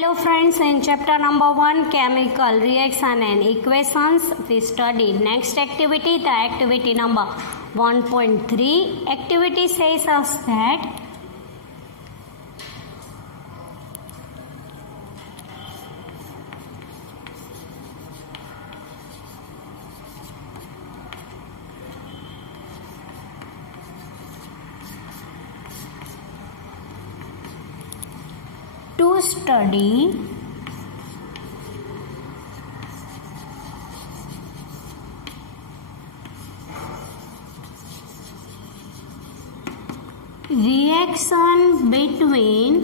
Hello friends, in chapter number 1 chemical reaction and equations we studied. Next activity, the activity number 1.3. Activity says us that to study reaction between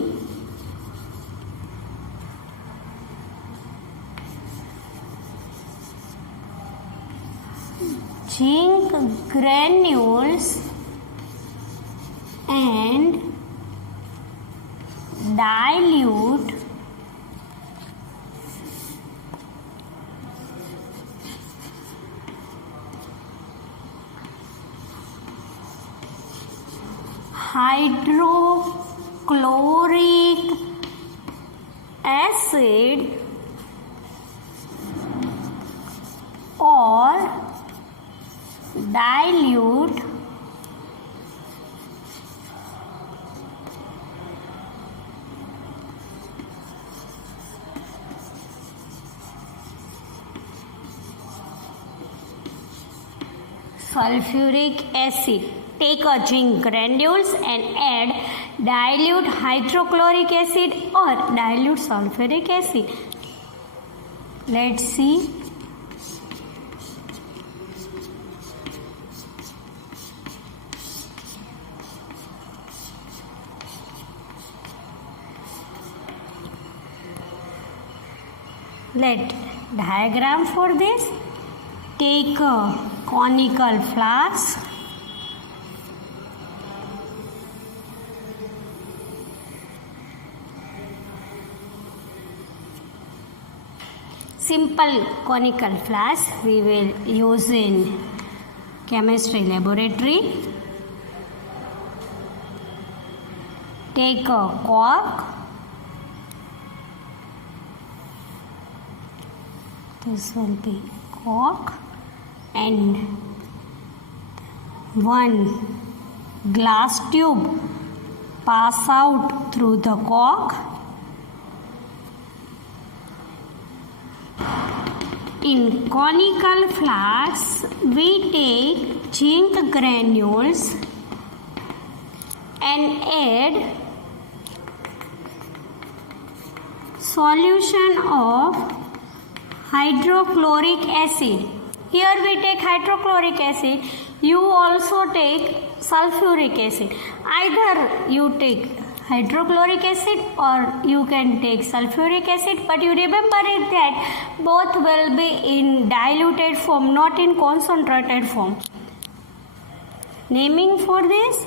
zinc granules and dilute hydrochloric acid or dilute sulfuric acid. Take a zinc granules and add dilute hydrochloric acid or dilute sulfuric acid. Let's see. Let diagram for this. Take a conical flask. Simple conical flask we will use in chemistry laboratory. Take a cork. This will be cork and one glass tube pass out through the cork. In conical flasks we take zinc granules and add solution of hydrochloric acid. Here we take hydrochloric acid. You also take sulfuric acid. Either you take hydrochloric acid or you can take sulfuric acid, but you remember it that both will be in diluted form, not in concentrated form. Naming for this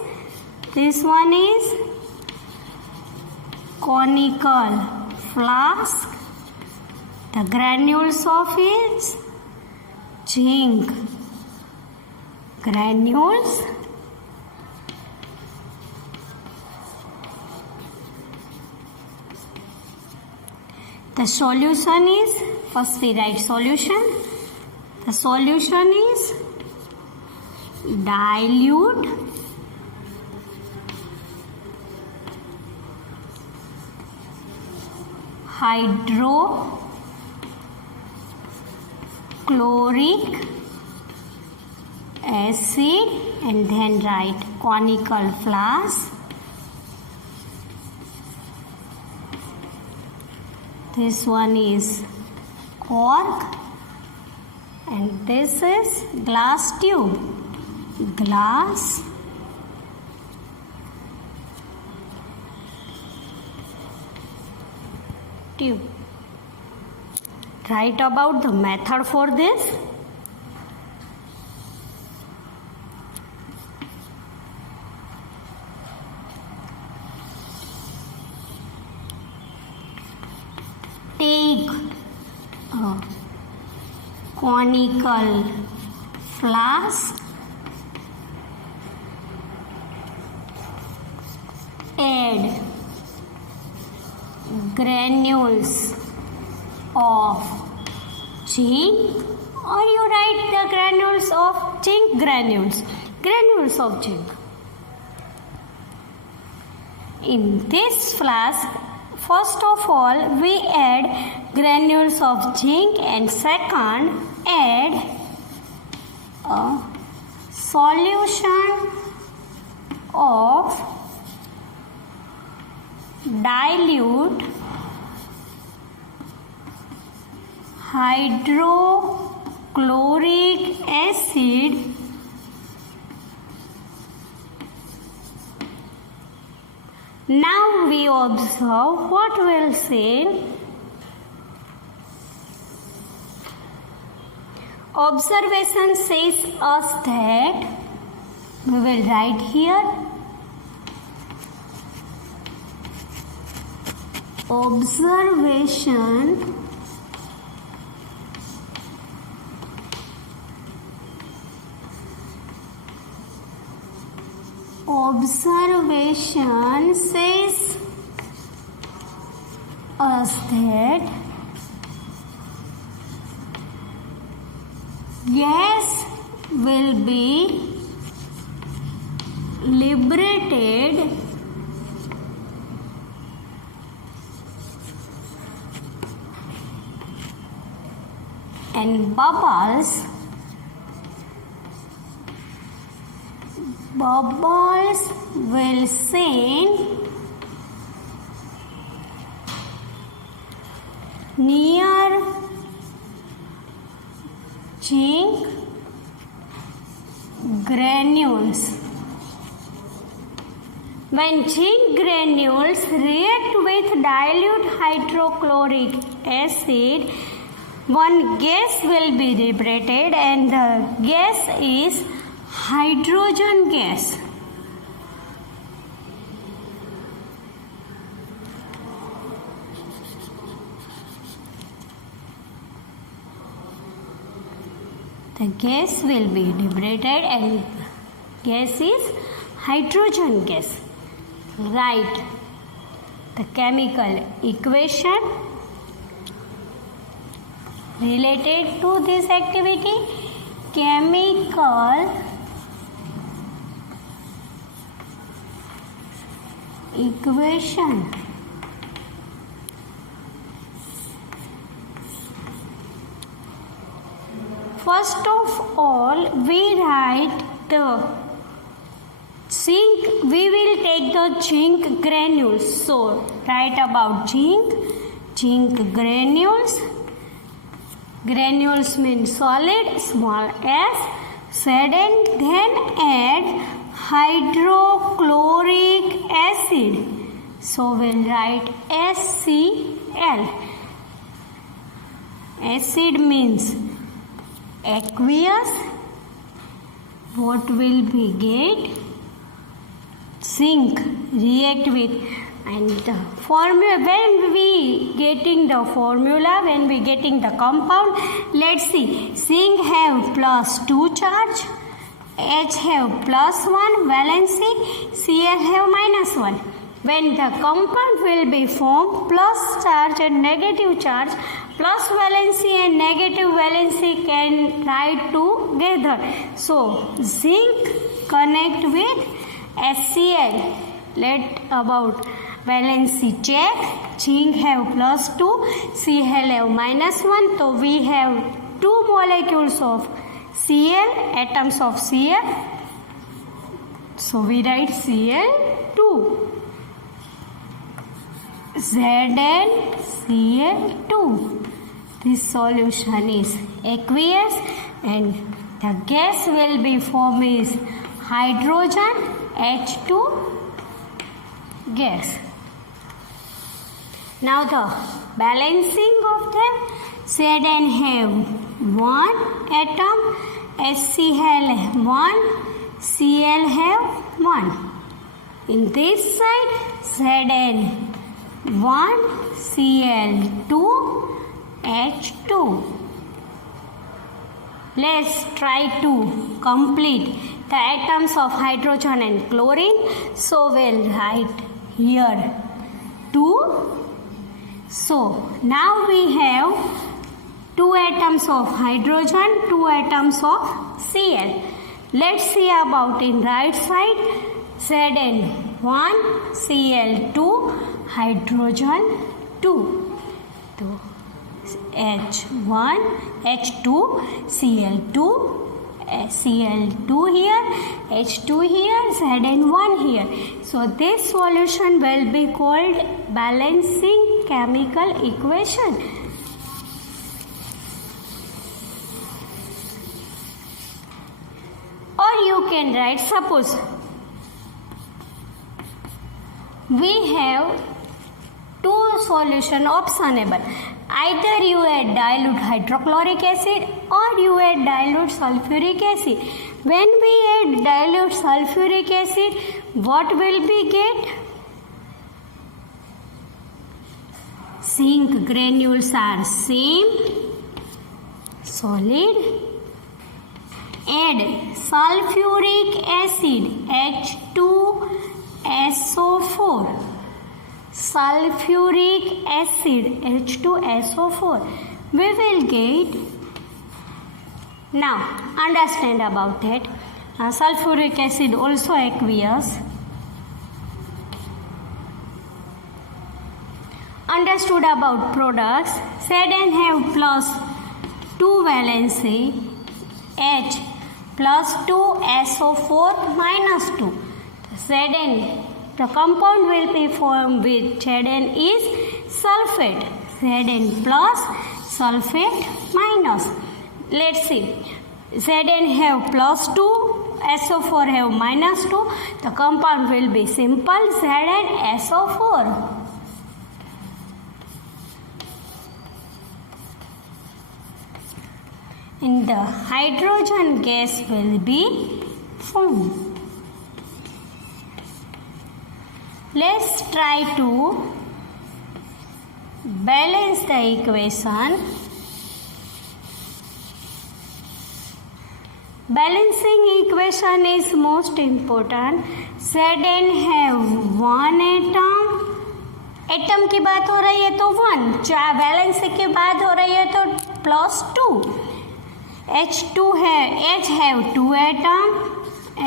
one is conical flask. The granules of is zinc granules. The solution is, first we write solution. The solution is dilute hydrochloric acid and then write conical flask. This one is cork and this is glass tube. Glass tube. Write about the method for this. Take a conical flask, add granules of zinc, or you write the granules of zinc, granules of zinc. In this flask, first of all we add granules of zinc, and second add a solution of dilute hydrochloric acid Now we observe what will say. Observation says us that we will write here. Observation says us that gas will be liberated and bubbles will sink near zinc granules. When zinc granules react with dilute hydrochloric acid, one gas will be liberated, and the gas is hydrogen gas. The gas will be liberated and gas is hydrogen gas. Write the chemical equation related to this activity. Chemical equation. First of all, we write the zinc. We will take the zinc granules. So, write about zinc granules. Granules mean solid, small s, and then add hydrochloric acid. So, we'll write HCl. Acid means aqueous. What will we get? Zinc react with, and the formula, when we getting the compound, let's see. Zinc have +2 charge, H have +1 valency, Cl have -1. When the compound will be formed, plus charge and negative charge, plus valency and negative valency can write together. So, zinc connect with HCl. Let about valency check. Zinc have +2, Cl have -1. So, we have 2 molecules of Cl, atoms of Cl. So, we write Cl2. ZnCl2. This solution is aqueous and the gas will be formed is hydrogen H2 gas. Now the balancing of them, Zn have 1 atom, HCl 1, Cl have 1. In this side, Zn 1, Cl2, H2. Let's try to complete the atoms of hydrogen and chlorine. So we'll write here 2, So now we have 2 atoms of hydrogen, 2 atoms of Cl. Let's see about in right side. Zn1 Cl2 hydrogen 2. So H1 H2 Cl2 Cl2 here, H2 here, Zn1 here. So this solution will be called balancing chemical equation. Or you can write, suppose we have two solution optionable. Either you add dilute hydrochloric acid or you add dilute sulfuric acid. When we add dilute sulfuric acid, what will we get? Zinc granules are same, solid. Add sulfuric acid H2SO4. Sulfuric acid H2SO4. We will get. Now understand about that. Sulfuric acid also aqueous. Understood about products. Zn have plus 2 valency, H plus 2 SO4 minus 2. Zn, the compound will be formed with Zn is sulfate. Zn plus sulfate minus. Let's see. Zn have plus 2, SO4 have minus 2. The compound will be simple ZnSO4. And the hydrogen gas will be formed. Let's try to balance the equation. Balancing equation is most important. Zn have 1 atom. Atom की बात हो रही है तो 1, valency की बात हो रही है तो +2. H2 है, H have 2 atom,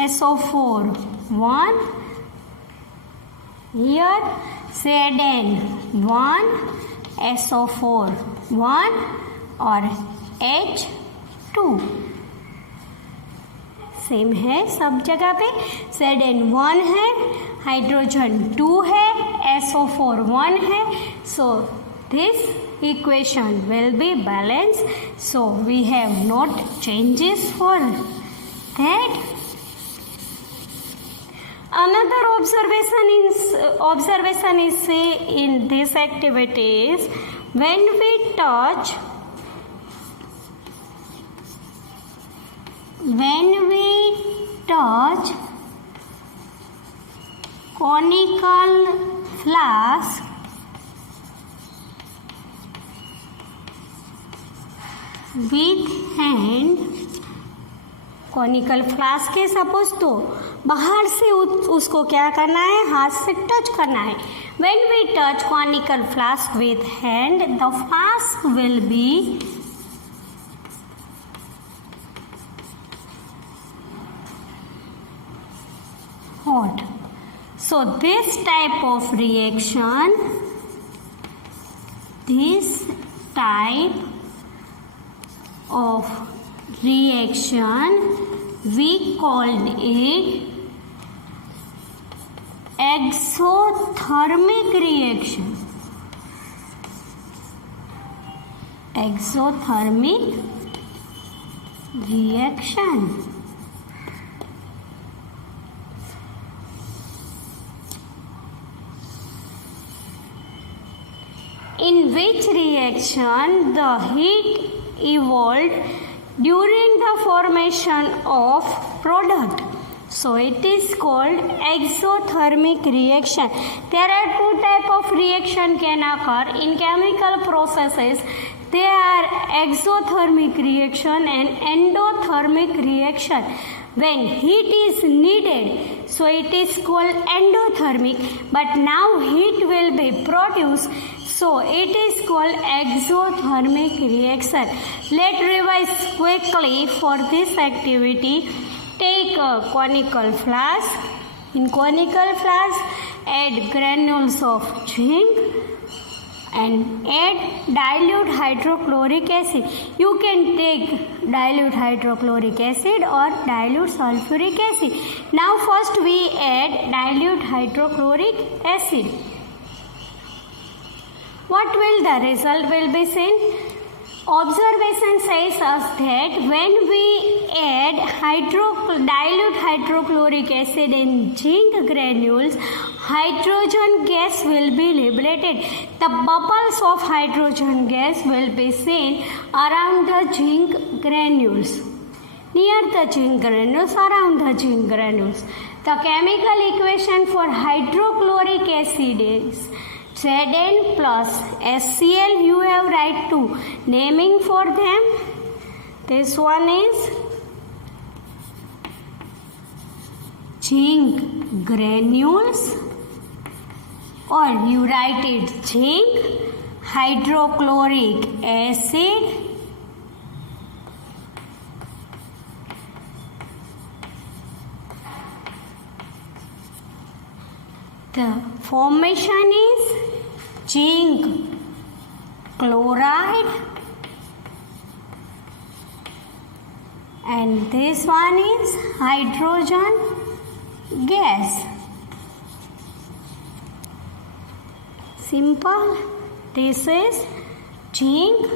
SO4 1. Here Zn 1, SO4 1 और H2 सेम है सब जगह पे. Zn 1 है, हाइड्रोजन 2 है, SO4 1 है. So this equation will be balanced. So we have not changes for that. Another observation is in this activity is when we touch conical flask with hand, conical flask है suppose, तो बाहर से उसको क्या करना है, हाथ से टच करना है. When we touch conical flask with hand, the flask will be hot. So this type of reaction we called it exothermic reaction. Exothermic reaction. In which reaction the heat evolved during the formation of product. So it is called exothermic reaction. There are two types of reaction can occur in chemical processes. They are exothermic reaction and endothermic reaction. When heat is needed, so it is called endothermic, but now heat will be produced, So it is called exothermic reaction. Let's revise quickly for this activity. Take a conical flask. In conical flask, add granules of zinc and add dilute hydrochloric acid. You can take dilute hydrochloric acid or dilute sulfuric acid. Now first we add dilute hydrochloric acid. What will the result will be seen? Observation says us that when we add dilute hydrochloric acid and zinc granules, hydrogen gas will be liberated. The bubbles of hydrogen gas will be seen around the zinc granules. Near the zinc granules, around the zinc granules. The chemical equation for hydrochloric acid is Zn plus HCl. You have right to naming for them. This one is zinc granules, or you write it zinc hydrochloric acid the formation is zinc chloride, and this one is hydrogen gas. Simple. This is zinc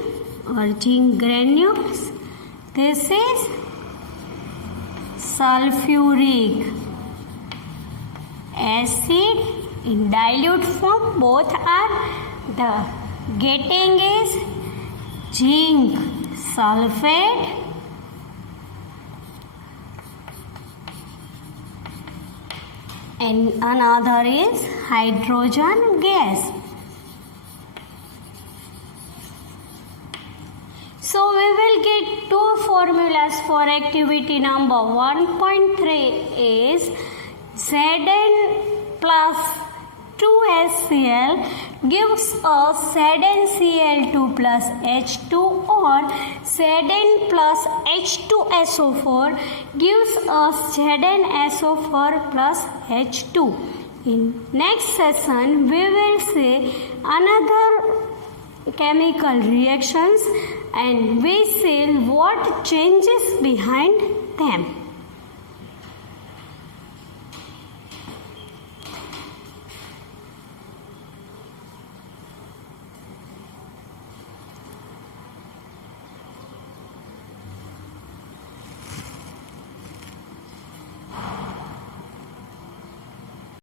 or zinc granules. This is sulfuric acid in dilute form. Both are the getting is zinc sulfate and another is hydrogen gas. So we will get two formulas for activity number 1.3 is Zn plus 2HCl gives us ZnCl2 plus H2, or Zn plus H2SO4 gives us ZnSO4 plus H2. In next session we will see another chemical reactions and we see what changes behind them.